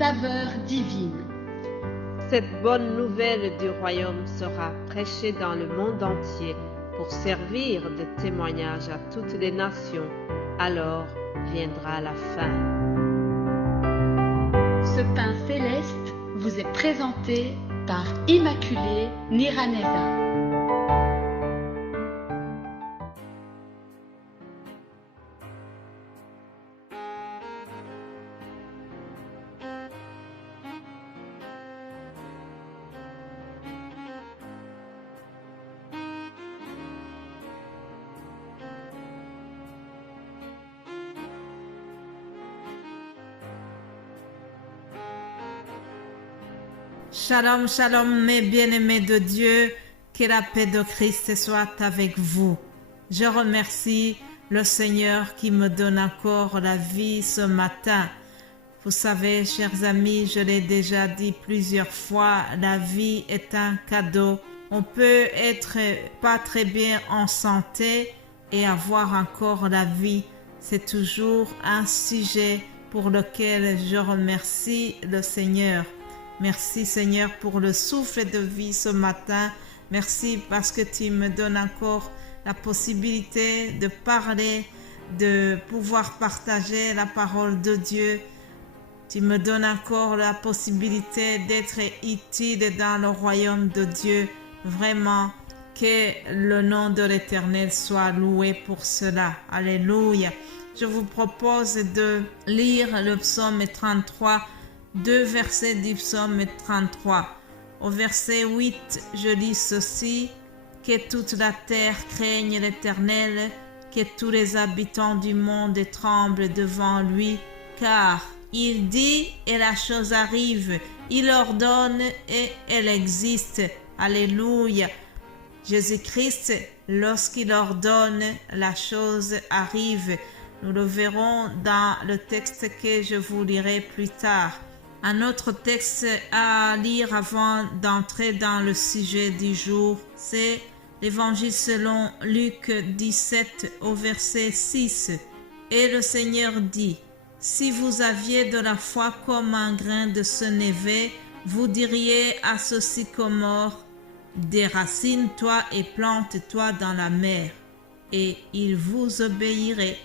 saveur divine. Cette bonne nouvelle du royaume sera prêchée dans le monde entier pour servir de témoignage à toutes les nations. Alors viendra la fin. Ce pain céleste vous est présenté par Immaculée Niraneza. Shalom, shalom, mes bien-aimés de Dieu, que la paix de Christ soit avec vous. Je remercie le Seigneur qui me donne encore la vie ce matin. Vous savez, chers amis, je l'ai déjà dit plusieurs fois, la vie est un cadeau. On peut être pas très bien en santé et avoir encore la vie. C'est toujours un sujet pour lequel je remercie le Seigneur. Merci Seigneur pour le souffle de vie ce matin. Merci parce que tu me donnes encore la possibilité de parler, de pouvoir partager la parole de Dieu. Tu me donnes encore la possibilité d'être utile dans le royaume de Dieu. Vraiment, que le nom de l'Éternel soit loué pour cela. Alléluia. Je vous propose de lire le psaume 33, 2 versets du psaume 33. Au verset 8, je lis ceci: que toute la terre craigne l'Éternel, que tous les habitants du monde tremblent devant lui, car il dit et la chose arrive, il ordonne et elle existe. Alléluia. Jésus-Christ, lorsqu'il ordonne, la chose arrive. Nous le verrons dans le texte que je vous lirai plus tard. Un autre texte à lire avant d'entrer dans le sujet du jour, c'est l'Évangile selon Luc 17 au verset 6. Et le Seigneur dit: si vous aviez de la foi comme un grain de sénévé, vous diriez à ce sycomore: déracine-toi et plante-toi dans la mer, et il vous obéirait.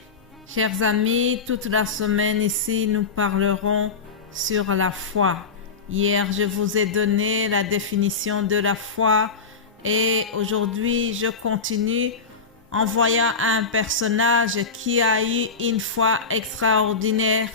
Chers amis, toute la semaine ici, nous parlerons sur la foi. Hier, je vous ai donné la définition de la foi et aujourd'hui, je continue en voyant un personnage qui a eu une foi extraordinaire,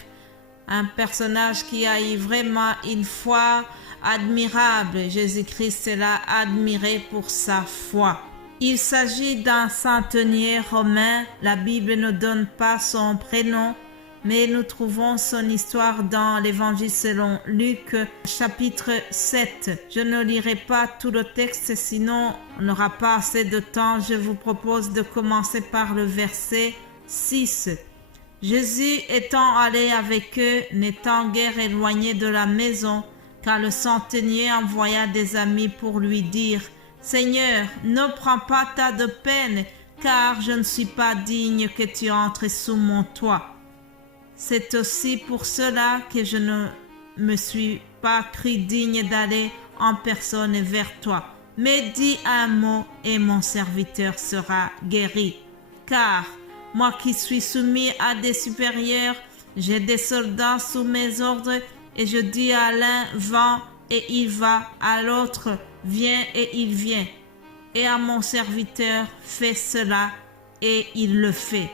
un personnage qui a eu vraiment une foi admirable. Jésus-Christ l'a admiré pour sa foi. Il s'agit d'un centenier romain. La Bible ne donne pas son prénom, mais nous trouvons son histoire dans l'Évangile selon Luc, chapitre 7. Je ne lirai pas tout le texte, sinon on n'aura pas assez de temps. Je vous propose de commencer par le verset 6. Jésus étant allé avec eux, n'étant guère éloigné de la maison, car le centenier envoya des amis pour lui dire: Seigneur, ne prends pas ta de peine, car je ne suis pas digne que tu entres sous mon toit. C'est aussi pour cela que je ne me suis pas cru digne d'aller en personne vers toi. Mais dis un mot et mon serviteur sera guéri. Car moi qui suis soumis à des supérieurs, j'ai des soldats sous mes ordres, et je dis à l'un: va, et il va, à l'autre: viens, et il vient. Et à mon serviteur: fais cela, et il le fait.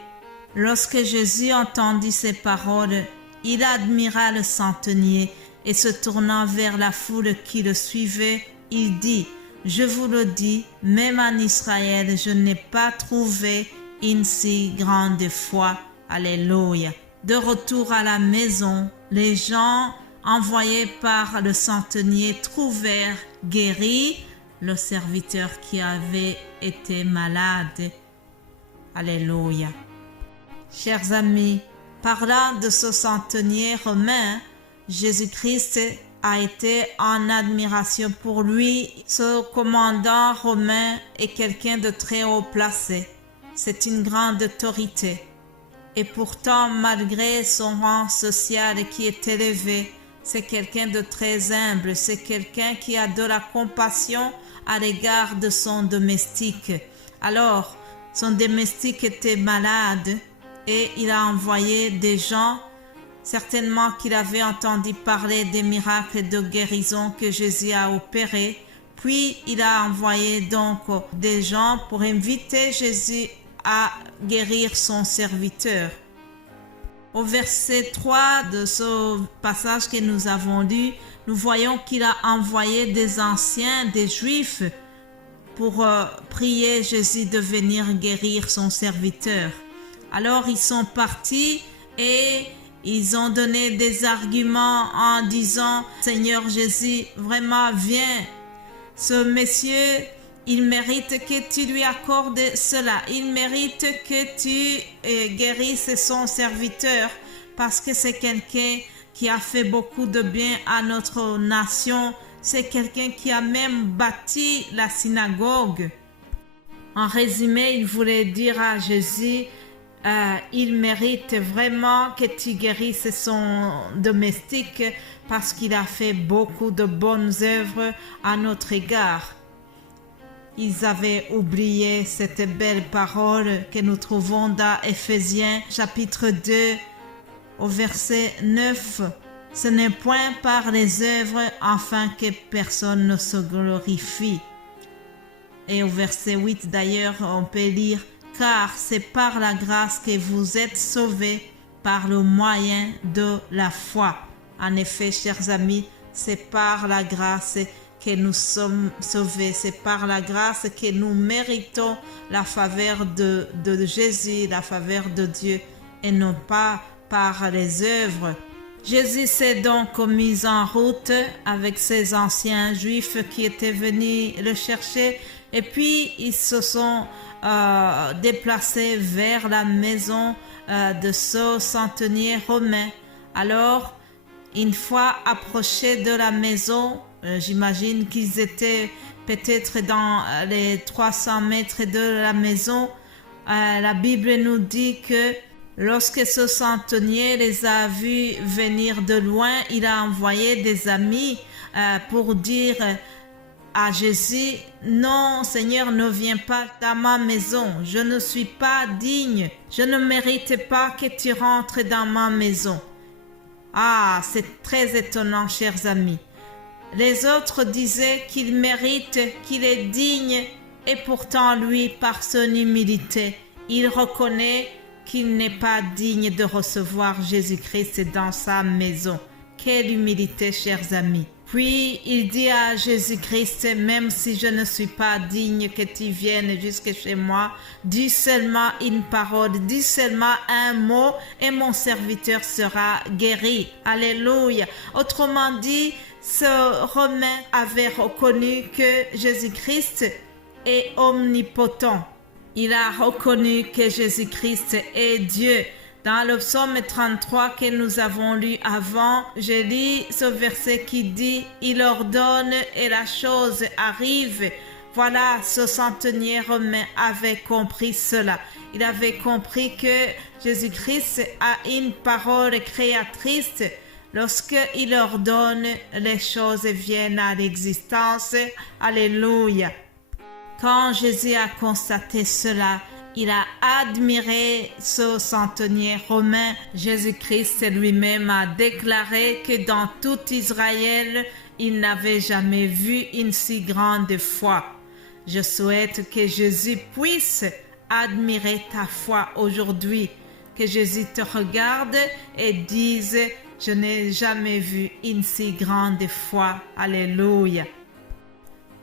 Lorsque Jésus entendit ces paroles, il admira le centenier et se tournant vers la foule qui le suivait, il dit: je vous le dis, même en Israël, je n'ai pas trouvé une si grande foi. Alléluia. De retour à la maison, les gens envoyés par le centenier trouvèrent guéri le serviteur qui avait été malade. Alléluia. Chers amis, parlant de ce centenier romain, Jésus-Christ a été en admiration pour lui. Ce commandant romain est quelqu'un de très haut placé. C'est une grande autorité. Et pourtant, malgré son rang social qui est élevé, c'est quelqu'un de très humble, c'est quelqu'un qui a de la compassion à l'égard de son domestique. Alors, son domestique était malade et il a envoyé des gens, certainement qu'il avait entendu parler des miracles de guérison que Jésus a opérés. Puis il a envoyé donc des gens pour inviter Jésus à guérir son serviteur. Au verset 3 de ce passage que nous avons lu, nous voyons qu'il a envoyé des anciens, des Juifs, pour prier Jésus de venir guérir son serviteur. Alors ils sont partis et ils ont donné des arguments en disant « Seigneur Jésus, vraiment viens, ce monsieur, il mérite que tu lui accordes cela. Il mérite que tu guérisses son serviteur parce que c'est quelqu'un qui a fait beaucoup de bien à notre nation. C'est quelqu'un qui a même bâti la synagogue. » En résumé, il voulait dire à Jésus, il mérite vraiment que tu guérisses son domestique parce qu'il a fait beaucoup de bonnes œuvres à notre égard. Ils avaient oublié cette belle parole que nous trouvons dans Éphésiens chapitre 2 au verset 9. Ce n'est point par les œuvres afin que personne ne se glorifie. Et au verset 8 d'ailleurs, on peut lire « Car c'est par la grâce que vous êtes sauvés par le moyen de la foi. » En effet, chers amis, c'est par la grâce que nous sommes sauvés. C'est par la grâce que nous méritons la faveur de Jésus, la faveur de Dieu, et non pas par les œuvres. Jésus s'est donc mis en route avec ses anciens juifs qui étaient venus le chercher, et puis ils se sont déplacés vers la maison de ce centenier romain. Alors, une fois approchés de la maison, j'imagine qu'ils étaient peut-être dans les 300 mètres de la maison. La Bible nous dit que lorsque ce centenier les a vus venir de loin, il a envoyé des amis pour dire à Jésus, « Non, Seigneur, ne viens pas dans ma maison. Je ne suis pas digne. Je ne mérite pas que tu rentres dans ma maison. » Ah, c'est très étonnant, chers amis. Les autres disaient qu'il mérite, qu'il est digne, et pourtant lui, par son humilité, il reconnaît qu'il n'est pas digne de recevoir Jésus-Christ dans sa maison. Quelle humilité, chers amis. Puis il dit à Jésus-Christ, même si je ne suis pas digne que tu viennes jusque chez moi, dis seulement une parole, dis seulement un mot et mon serviteur sera guéri. Alléluia. Autrement dit, ce Romain avait reconnu que Jésus-Christ est omnipotent. Il a reconnu que Jésus-Christ est Dieu. Dans le psaume 33 que nous avons lu avant, je lis ce verset qui dit « Il ordonne et la chose arrive ». Voilà, ce centenier romain avait compris cela. Il avait compris que Jésus-Christ a une parole créatrice. Lorsqu'il ordonne, les choses viennent à l'existence. Alléluia. Quand Jésus a constaté cela, il a admiré ce centenier romain. Jésus-Christ lui-même a déclaré que dans tout Israël, il n'avait jamais vu une si grande foi. Je souhaite que Jésus puisse admirer ta foi aujourd'hui, que Jésus te regarde et dise « Je n'ai jamais vu une si grande foi. » Alléluia.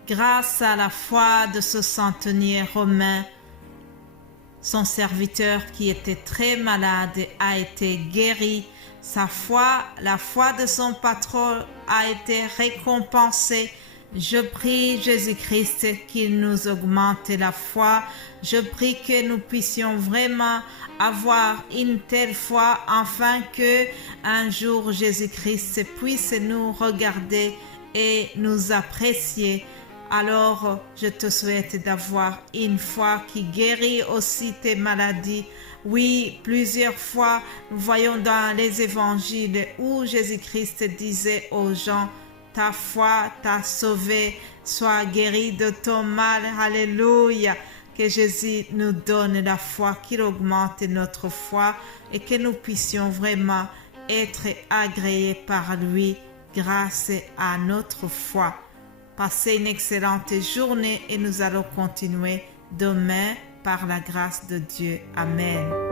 Grâce à la foi de ce centenier romain, son serviteur qui était très malade a été guéri. Sa foi, la foi de son patron a été récompensée. Je prie Jésus-Christ qu'il nous augmente la foi. Je prie que nous puissions vraiment avoir une telle foi afin que un jour Jésus-Christ puisse nous regarder et nous apprécier Alors, je te souhaite d'avoir une foi qui guérit aussi tes maladies. Oui, plusieurs fois, nous voyons dans les évangiles où Jésus-Christ disait aux gens, ta foi t'a sauvé, sois guéri de ton mal. Alléluia. Que Jésus nous donne la foi, qu'il augmente notre foi et que nous puissions vraiment être agréés par lui grâce à notre foi. Passez une excellente journée et nous allons continuer demain par la grâce de Dieu. Amen.